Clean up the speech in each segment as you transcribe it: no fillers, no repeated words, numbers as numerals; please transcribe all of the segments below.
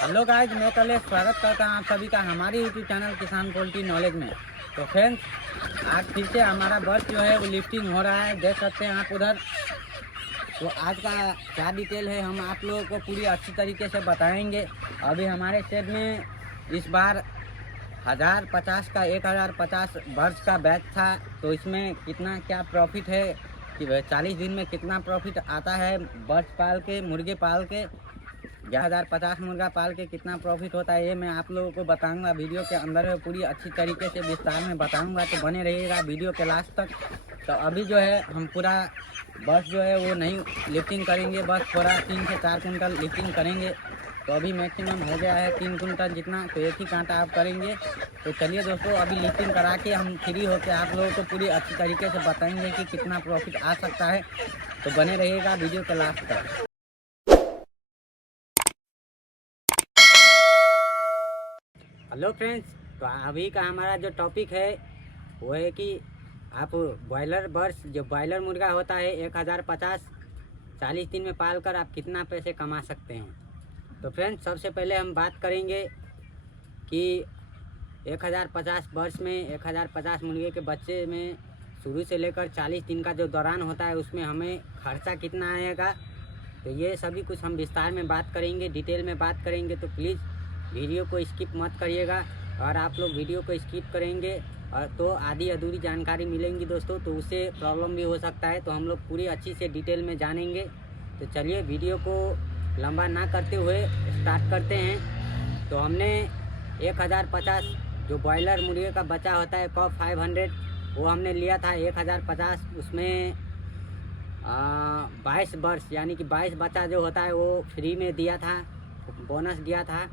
Hello guys, मैं कल स्वागत करता हूँ आप सभी का हमारे यूट्यूब चैनल किसान पोल्ट्री नॉलेज में। तो फ्रेंड्स, आज फिर से हमारा बर्ड जो है वो लिफ्टिंग हो रहा है, देख सकते हैं आप उधर। तो आज का क्या डिटेल है हम आप लोगों को पूरी अच्छी तरीके से बताएंगे। अभी हमारे शेड में इस बार 1050 का 1050 बर्ड्स का बैच था। तो इसमें कितना क्या प्रॉफिट है कि 40 दिन में कितना प्रॉफिट आता है बर्ड्स पाल के, मुर्गे पाल के, 1050 मुर्गा पाल के कितना प्रॉफिट होता है, ये मैं आप लोगों को बताऊंगा। वीडियो के अंदर में पूरी अच्छी तरीके से विस्तार में बताऊंगा, तो बने रहिएगा वीडियो के लास्ट तक। तो अभी जो है हम पूरा बस जो है वो नहीं लिफ्टिंग करेंगे, बस थोड़ा 3 से 4 कुंटल लिफ्टिंग करेंगे। तो अभी मैक्सिमम हो गया है 3 कुंटल जितना, तो एक ही कांटा आप करेंगे। तो चलिए दोस्तों, अभी लिफ्टिंग करा के हम फ्री होकर आप लोगों को पूरी अच्छी तरीके से बताएंगे कि कितना प्रॉफिट आ सकता है। तो बने रहिएगा वीडियो के लास्ट तक। हेलो फ्रेंड्स, तो अभी का हमारा जो टॉपिक है वो है कि आप बॉयलर बर्ड्स, जो बॉयलर मुर्गा होता है 1050 40 दिन में पाल कर आप कितना पैसे कमा सकते हैं। तो फ्रेंड्स, सबसे पहले हम बात करेंगे कि 1050 बर्ड्स में 1050 मुर्गे के बच्चे में शुरू से लेकर 40 दिन का जो दौरान होता है उसमें हमें खर्चा कितना आएगा। तो ये सभी कुछ हम विस्तार में बात करेंगे, डिटेल में बात करेंगे। तो प्लीज़ वीडियो को स्किप मत करिएगा। और आप लोग वीडियो को स्किप करेंगे और तो आधी अधूरी जानकारी मिलेंगी दोस्तों, तो उससे प्रॉब्लम भी हो सकता है। तो हम लोग पूरी अच्छी से डिटेल में जानेंगे। तो चलिए वीडियो को लंबा ना करते हुए स्टार्ट करते हैं। तो हमने 1050 जो बॉयलर मुर्गे का बच्चा होता है कॉप 500, वो हमने लिया था 1050। उसमें 22 बर्ड्स यानी कि 22 बच्चा जो होता है वो फ्री में दिया था, बोनस दिया था।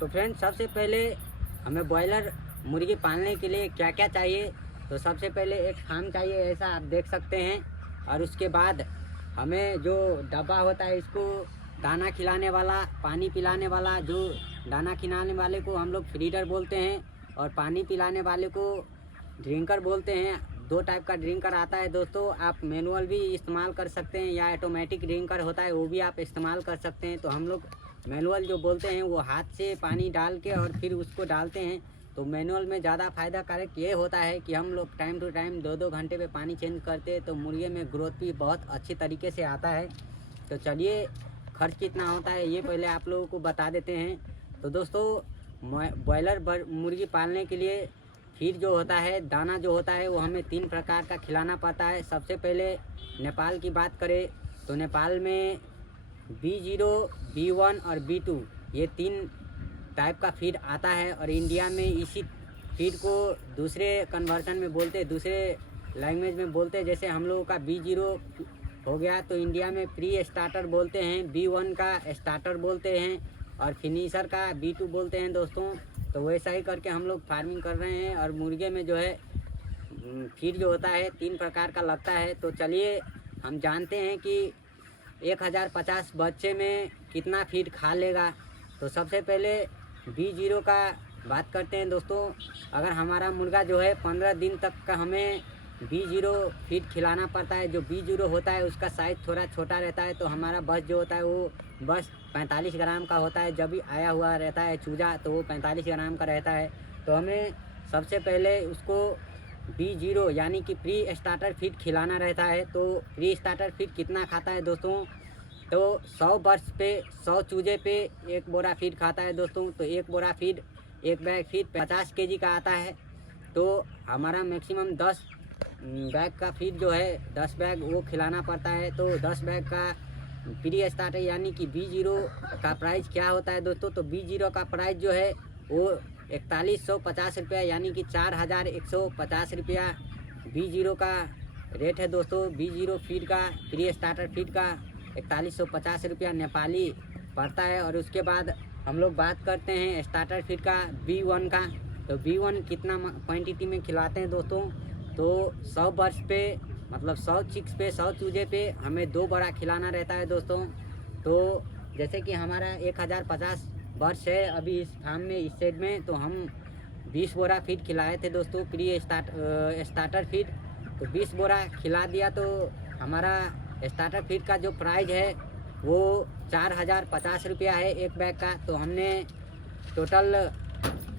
तो फ्रेंड्स, सबसे पहले हमें बॉयलर मुर्गी पालने के लिए क्या क्या चाहिए। तो सबसे पहले एक फार्म चाहिए, ऐसा आप देख सकते हैं। और उसके बाद हमें जो डब्बा होता है, इसको दाना खिलाने वाला, पानी पिलाने वाला, जो दाना खिलाने वाले को हम लोग फीडर बोलते हैं और पानी पिलाने वाले को ड्रिंकर बोलते हैं। 2 टाइप का ड्रिंकर आता है दोस्तों, आप मैनुअल भी इस्तेमाल कर सकते हैं या ऑटोमेटिक ड्रिंकर होता है वो भी आप इस्तेमाल कर सकते हैं। तो हम लोग मैनुअल जो बोलते हैं वो हाथ से पानी डाल के और फिर उसको डालते हैं। तो मैनुअल में ज़्यादा फ़ायदा कारक ये होता है कि हम लोग टाइम टू टाइम 2-2 घंटे पे पानी चेंज करते हैं, तो मुर्गे में ग्रोथ भी बहुत अच्छी तरीके से आता है। तो चलिए, खर्च कितना होता है ये पहले आप लोगों को बता देते हैं। तो दोस्तों, बॉयलर मुर्गी पालने के लिए फीड जो होता है, दाना जो होता है, वो हमें 3 प्रकार का खिलाना पड़ता है। सबसे पहले नेपाल की बात करें तो नेपाल में B0, B1 और B2 ये 3 टाइप का फीड आता है। और इंडिया में इसी फीड को दूसरे कन्वर्सन में बोलते हैं, दूसरे लैंग्वेज में बोलते हैं। जैसे हम लोगों का B0 हो गया तो इंडिया में प्री स्टार्टर बोलते हैं, B1 का स्टार्टर बोलते हैं और फिनिशर का B2 बोलते हैं दोस्तों। तो वैसा ही करके हम लोग फार्मिंग कर रहे हैं। और मुर्गे में जो है फीड जो होता है 3 प्रकार का लगता है। तो चलिए हम जानते हैं कि 1050 बच्चे में कितना फीड खा लेगा। तो सबसे पहले B0 का बात करते हैं दोस्तों। अगर हमारा मुर्गा जो है 15 दिन तक का हमें B0 फीड खिलाना पड़ता है। जो B0 होता है उसका साइज़ थोड़ा छोटा रहता है। तो हमारा बस जो होता है वो बस 45 ग्राम का होता है। जब भी आया हुआ रहता है चूजा तो वो 45 ग्राम का रहता है। तो हमें सबसे पहले उसको B0 यानी कि प्री स्टार्टर फीड खिलाना रहता है। तो प्री स्टार्टर फीड कितना खाता है दोस्तों, तो 100 बर्ड्स पे 100 चूजे पे 1 बोरा फीड खाता है दोस्तों। तो 1 बोरा फीड, 1 बैग फीड 50 kg का आता है। तो हमारा मैक्सिमम 10 बैग का फीड जो है 10 बैग वो खिलाना पड़ता है। तो 10 बैग का प्री स्टार्टर यानी कि B0 का प्राइस क्या होता है दोस्तों, तो B0 का प्राइस जो है वो 4150 रुपया यानी कि 4150 रुपया B0 का रेट है दोस्तों। B0 फीड का, प्री स्टार्टर फीड का 4150 रुपया नेपाली पड़ता है। और उसके बाद हम लोग बात करते हैं स्टार्टर फीड का B1 का। तो B1 कितना क्वांटिटी में खिलाते हैं दोस्तों, तो 100 बर्ड्स पे मतलब 100 चिक्स पे 100 चूजे पे हमें 2 बड़ा खिलाना रहता है दोस्तों। तो जैसे कि हमारा 1050 बर्ड्स है अभी इस फार्म में, इस सेट में, तो हम 20 बोरा फीड खिलाए थे दोस्तों, प्री स्टार्टर फीड। तो 20 बोरा खिला दिया। तो हमारा स्टार्टर फीड का जो प्राइस है वो 4050 रुपया है एक बैग का। तो हमने टोटल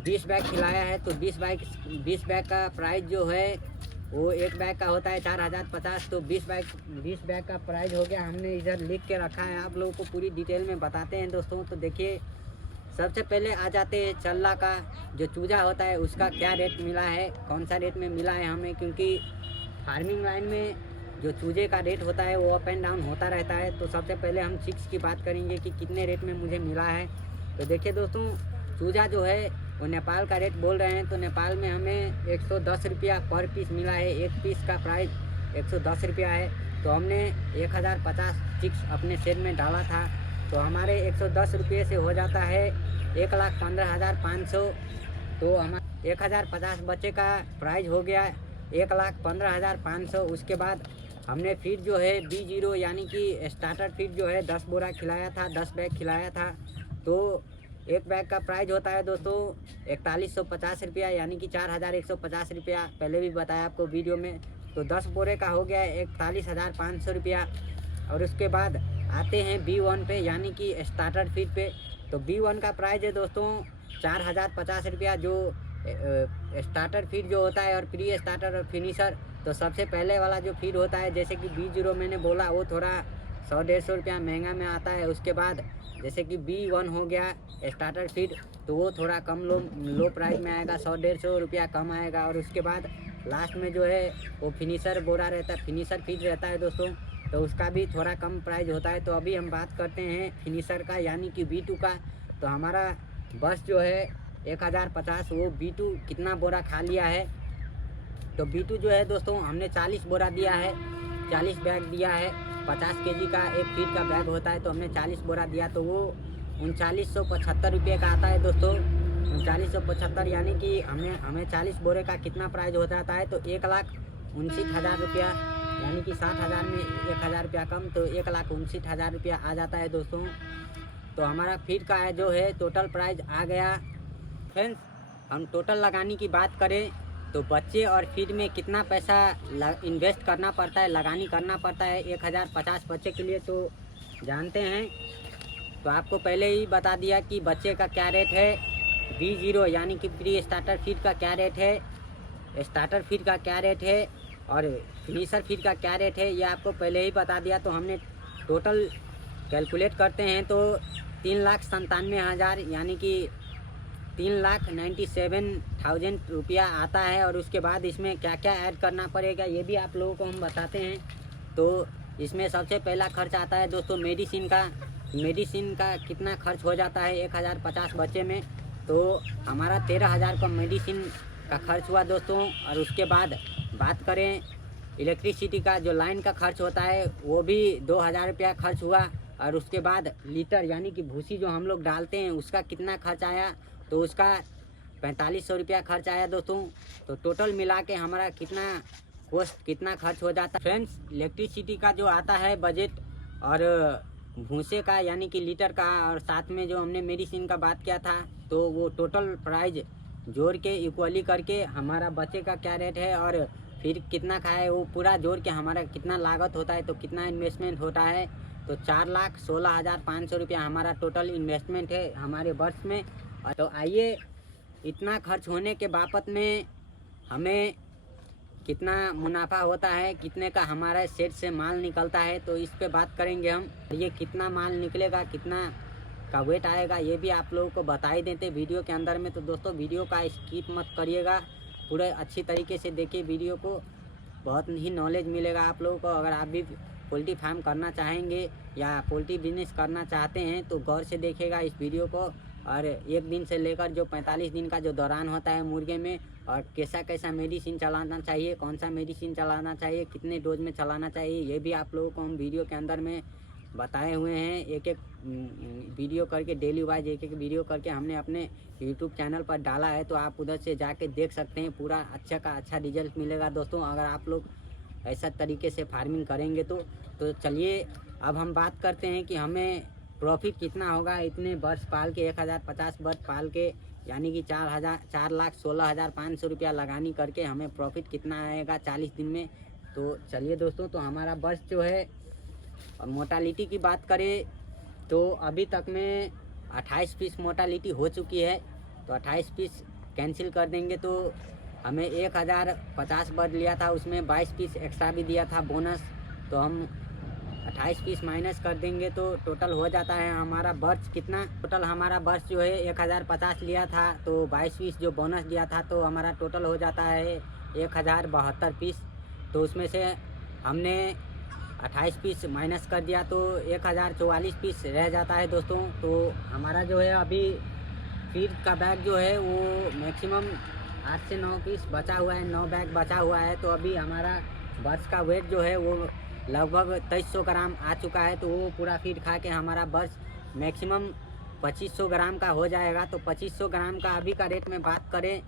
20 बैग खिलाया है, तो 20 बैग का प्राइस जो है वो एक बैग का होता है 4050। तो 20 बैग का प्राइस हो गया। हमने इधर लिख के रखा है, आप लोगों को पूरी डिटेल में बताते हैं दोस्तों। तो देखिए, सबसे पहले आ जाते हैं चल्ला का, जो चूजा होता है उसका क्या रेट मिला है, कौन सा रेट में मिला है हमें, क्योंकि फार्मिंग लाइन में जो चूजे का रेट होता है वो अप एंड डाउन होता रहता है। तो सबसे पहले हम चिक्स की बात करेंगे कि कितने रेट में मुझे मिला है। तो देखिए दोस्तों, चूजा जो है वो नेपाल का रेट बोल रहे हैं। तो नेपाल में हमें 110 रुपया पर पीस मिला है। एक पीस का प्राइस 110 रुपया है। तो हमने 1050 चिक्स अपने शेड में डाला था। तो हमारे 110 रुपये से हो जाता है 1,15,500। तो हमारा 1050 बच्चे का प्राइस हो गया 1,15,500। उसके बाद हमने फीड जो है B0 यानी कि स्टार्टर फीड जो है 10 बोरा खिलाया था, 10 बैग खिलाया था। तो एक बैग का प्राइस होता है दोस्तों 4150 रुपया यानी कि 4150 रुपया, पहले भी बताया आपको वीडियो में। तो 10 बोरे का हो गया 41,500 रुपया। और उसके बाद आते हैं B1 पे यानी कि स्टार्टर फीड पे। तो B1 का प्राइस है दोस्तों 4050 रुपया, जो स्टार्टर फीड जो होता है और प्री स्टार्टर और फिनिशर। तो सबसे पहले वाला जो फीड होता है जैसे कि B0 मैंने बोला वो थोड़ा 100-150 रुपया महंगा में आता है। उसके बाद जैसे कि B1 हो गया स्टार्टर फीड, तो वो थोड़ा कम लो प्राइस में आएगा, 100-150 रुपया कम आएगा। और उसके बाद लास्ट में जो है वो फिनिशर बोरा रहता है, फिनिशर फीड रहता है दोस्तों, तो उसका भी थोड़ा कम प्राइस होता है। तो अभी हम बात करते हैं फिनिशर का यानी कि B2 का। तो हमारा बस जो है 1050, वो B2 कितना बोरा खा लिया है। तो B2 जो है दोस्तों हमने 40 बोरा दिया है, 40 बैग दिया है। 50 केजी का एक फीड का बैग होता है, तो हमने 40 बोरा दिया। तो वो 3975 रुपये का आता है दोस्तों। 3975 यानी कि हमें 40 बोरे का कितना प्राइस हो जाता है, तो 1,59,000 रुपया यानी कि 60,000 में 1,000 रुपया कम, तो 1,59,000 रुपया आ जाता है दोस्तों। तो हमारा फीड का है जो है टोटल प्राइस आ गया। फ्रेंड्स, हम टोटल लगाने की बात करें तो बच्चे और फीड में कितना पैसा इन्वेस्ट करना पड़ता है, लगानी करना पड़ता है 1050 बच्चे के लिए, तो जानते हैं। तो आपको पहले ही बता दिया कि बच्चे का क्या रेट है, B0 यानी कि प्री स्टार्टर फीड का क्या रेट है, स्टार्टर फीड का क्या रेट है और फिनिशर फीड का क्या रेट है, ये आपको पहले ही बता दिया। तो हमने टोटल कैलकुलेट करते हैं तो 3,97,000 यानी कि 3,97,000 रुपया आता है। और उसके बाद इसमें क्या क्या ऐड करना पड़ेगा ये भी आप लोगों को हम बताते हैं। तो इसमें सबसे पहला खर्च आता है दोस्तों मेडिसिन का। मेडिसिन का कितना खर्च हो जाता है 1050 बच्चे में, तो हमारा 13,000 का मेडिसिन का खर्च हुआ दोस्तों। और उसके बाद बात करें इलेक्ट्रिसिटी का, जो लाइन का खर्च होता है वो भी 2,000 रुपया खर्च हुआ। और उसके बाद लीटर यानी कि भूसी जो हम लोग डालते हैं उसका कितना खर्च आया, तो उसका 4500 रुपया खर्च आया दोस्तों। तो टोटल मिला के हमारा कितना खर्च हो जाता है। फ्रेंड्स, इलेक्ट्रिसिटी का जो आता है बजट और भूसे का यानी कि लीटर का, और साथ में जो हमने मेडिसिन का बात किया था, तो वो टोटल प्राइस जोड़ के इक्वली करके हमारा बच्चे का क्या रेट है और फिर कितना खाए वो पूरा जोड़ के हमारा कितना लागत होता है, तो कितना इन्वेस्टमेंट होता है। तो 4,16,500 रुपया हमारा टोटल इन्वेस्टमेंट है हमारे वर्ष में। तो आइए, इतना खर्च होने के बाबत में हमें कितना मुनाफा होता है, कितने का हमारा सेट से माल निकलता है, तो इस पे बात करेंगे हम। ये कितना माल निकलेगा, कितना का वेट आएगा, ये भी आप लोगों को बता ही देते वीडियो के अंदर में। तो दोस्तों वीडियो का स्किप मत करिएगा, पूरे अच्छी तरीके से देखिए वीडियो को, बहुत ही नॉलेज मिलेगा आप लोगों को। अगर आप भी पोल्ट्री फार्म करना चाहेंगे या पोल्ट्री बिजनेस करना चाहते हैं तो गौर से देखिएगा इस वीडियो को। और एक दिन से लेकर जो 45 दिन का जो दौरान होता है मुर्गे में, और कैसा मेडिसिन चलाना चाहिए, कौन सा मेडिसिन चलाना चाहिए, कितने डोज में चलाना चाहिए, ये भी आप लोगों को हम वीडियो के अंदर में बताए हुए हैं। एक एक वीडियो करके, डेली वाइज एक वीडियो करके हमने अपने यूट्यूब चैनल पर डाला है, तो आप उधर से जाके देख सकते हैं। पूरा अच्छा का अच्छा रिजल्ट मिलेगा दोस्तों अगर आप लोग ऐसा तरीके से फार्मिंग करेंगे तो चलिए अब हम बात करते हैं कि हमें प्रॉफिट कितना होगा इतने वर्ष पाल के, 1050 वर्ष पाल के, यानी कि 4,16,500 रुपया लगानी करके हमें प्रॉफिट कितना आएगा 40 दिन में। तो चलिए दोस्तों, तो हमारा वर्ष जो है और मोटालिटी की बात करें तो अभी तक में 28 पीस मोटालिटी हो चुकी है। तो 28 पीस कैंसिल कर देंगे तो हमें 1050 बर्ड लिया था, उसमें 22 पीस एक्स्ट्रा भी दिया था बोनस। तो हम 28 पीस माइनस कर देंगे तो टोटल हो जाता है हमारा बर्ड्स कितना। टोटल हमारा बर्ड्स जो है 1050 लिया था, तो 22 पीस जो बोनस दिया था, तो हमारा टोटल हो जाता है 1072 पीस। तो उसमें से हमने 28 पीस माइनस कर दिया तो 1044 पीस रह जाता है दोस्तों। तो हमारा जो है अभी फीड का बैग जो है वो मैक्सिमम 8 से 9 पीस बचा हुआ है, 9 बैग बचा हुआ है। तो अभी हमारा बर्ड्स का वेट जो है वो लगभग 2300 ग्राम आ चुका है। तो वो पूरा फीड खा के हमारा बर्ड्स मैक्सिमम 2500 ग्राम का हो जाएगा। तो 2500 ग्राम का अभी का रेट में बात करें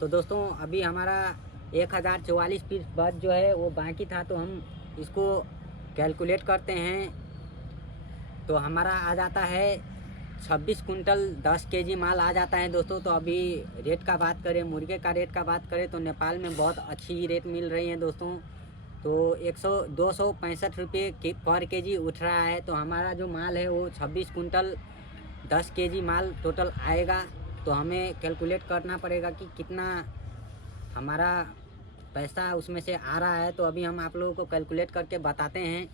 तो दोस्तों अभी हमारा 1044 पीस बर्ड जो है वो बाकी था। तो हम इसको कैलकुलेट करते हैं तो हमारा आ जाता है 26 कुंटल 10 केजी माल आ जाता है दोस्तों। तो अभी रेट का बात करें, मुर्गे का रेट का बात करें तो नेपाल में बहुत अच्छी रेट मिल रही है दोस्तों। तो 265 रुपये पर केजी उठ रहा है। तो हमारा जो माल है वो 26 कुंटल 10 केजी माल टोटल आएगा। तो हमें कैलकुलेट करना पड़ेगा कि कितना हमारा पैसा उसमें से आ रहा है। तो अभी हम आप लोगों को कैलकुलेट करके बताते हैं।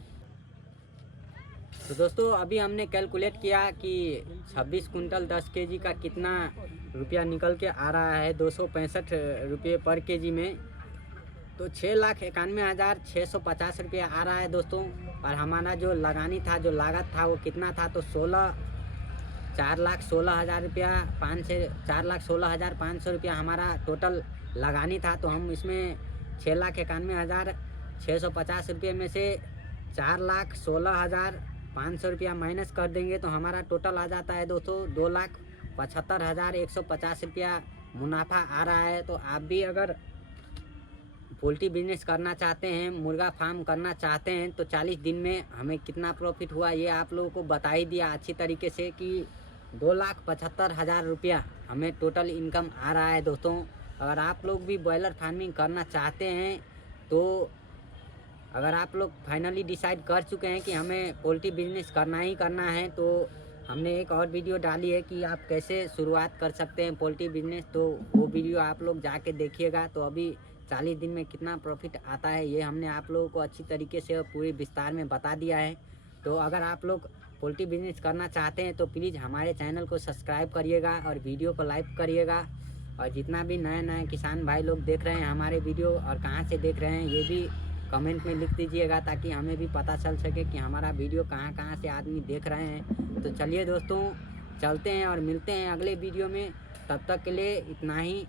तो दोस्तों अभी हमने कैलकुलेट किया कि 26 कुंटल 10 केजी का कितना रुपया निकल के आ रहा है 265 रुपये पर केजी में। तो 6,91,650 रुपया आ रहा है दोस्तों। और हमारा जो लगानी था, जो लागत था वो कितना था तो 4,16,000 रुपया 4,16,500 रुपया हमारा टोटल लगानी था। तो हम इसमें 6,91,650 रुपये में से 4,16,500 रुपया माइनस कर देंगे तो हमारा टोटल आ जाता है दोस्तों 2,75,150 रुपया मुनाफा आ रहा है। तो आप भी अगर पोल्ट्री बिजनेस करना चाहते हैं, मुर्गा फार्म करना चाहते हैं तो 40 दिन में हमें कितना प्रॉफिट हुआ ये आप लोगों को बता ही दिया अच्छी तरीके से कि 2,75,000 रुपया हमें टोटल इनकम आ रहा है दोस्तों। अगर आप लोग भी बॉयलर फार्मिंग करना चाहते हैं तो अगर आप लोग फाइनली डिसाइड कर चुके हैं कि हमें पोल्ट्री बिजनेस करना ही करना है तो हमने एक और वीडियो डाली है कि आप कैसे शुरुआत कर सकते हैं पोल्ट्री बिजनेस। तो वो वीडियो आप लोग जाके देखिएगा। तो अभी 40 दिन में कितना प्रॉफिट आता है ये हमने आप लोगों को अच्छी तरीके से पूरी विस्तार में बता दिया है। तो अगर आप लोग पोल्ट्री बिजनेस करना चाहते हैं तो प्लीज़ हमारे चैनल को सब्सक्राइब करिएगा और वीडियो को लाइक करिएगा। और जितना भी नए किसान भाई लोग देख रहे हैं हमारे वीडियो और कहाँ से देख रहे हैं ये भी कमेंट में लिख दीजिएगा ताकि हमें भी पता चल सके कि हमारा वीडियो कहाँ से आदमी देख रहे हैं। तो चलिए दोस्तों चलते हैं और मिलते हैं अगले वीडियो में। तब तक के लिए इतना ही।